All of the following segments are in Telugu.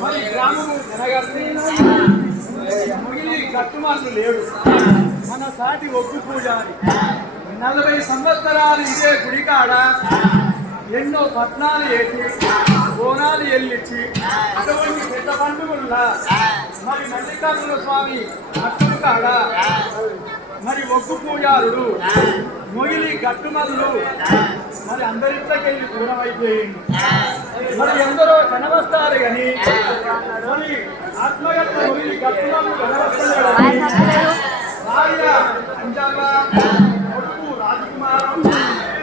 మరి గ్రామం జనగర్తి ముగిలి లేడు. మన సాటి ఒగ్గు పూజారి. నలభై సంవత్సరాలు ఇదే గుడికాడ ఎన్నో పట్నాలు వేసి బోనాలు ఎల్లిచ్చి అటువంటి పెద్ద పండుగల్లా మరి మల్లికార్జున స్వామి భక్తుడు కాడ మరి ఒగ్గు పూజారుడు మొగిలి గట్టుమల్లు మరి అందరిట్లకెళ్ళి దూరం అయిపోయింది మరి ఎందరో కనవ కానీ మరి కొడుకు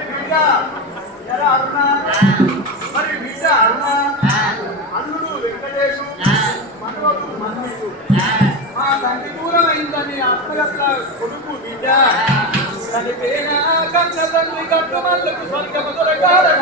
బిడ్డ అరుణ మరి అల్లుడు వెంకటేశు మనవడు మన్మిడు మా తండ్రి దూరం అయిందని ఆత్మగత కొడుకు బిడ్డ. చనిపోయిన కన్న తండ్రి కట్టుమల్లకు స్వర్గము దొరకాలని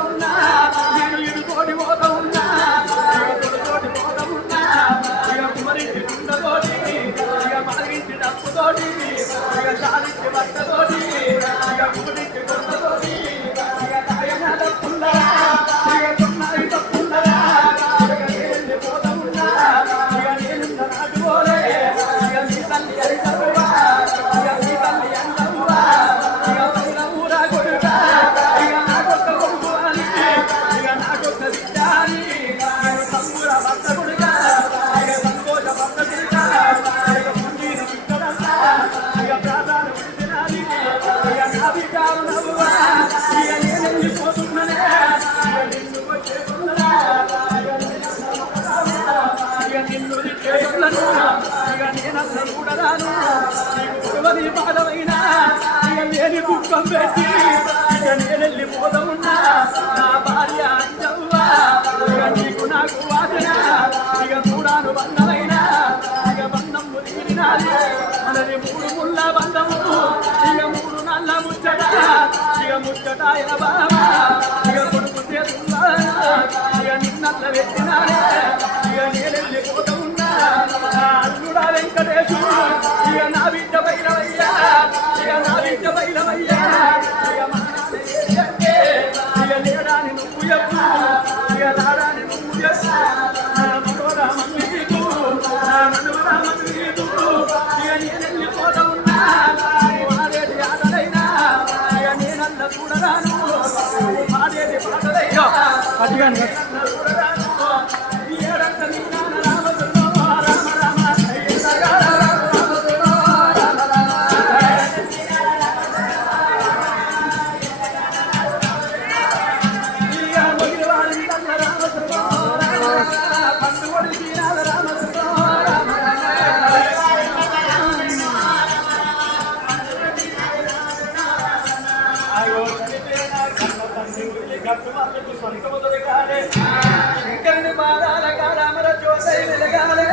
ఎవరి బాధమైనా ఏడుతాడు దుఃఖం పెట్టి ఇక నేను వెళ్ళిపోదమున్నా నా భార్య అంజవ్వ ఇక నీకు నాకు వాసన ఇక చూడాను బంధమైనా ఇక బంధం మురిగినాది మనది మూడు ముళ్ళ బంధము ఇక మూడు నల్ల ముచ్చట ఇక ముచ్చట ఆయన ఇక శంకరుని బాధాలగా రామర చోదై వెలగాలే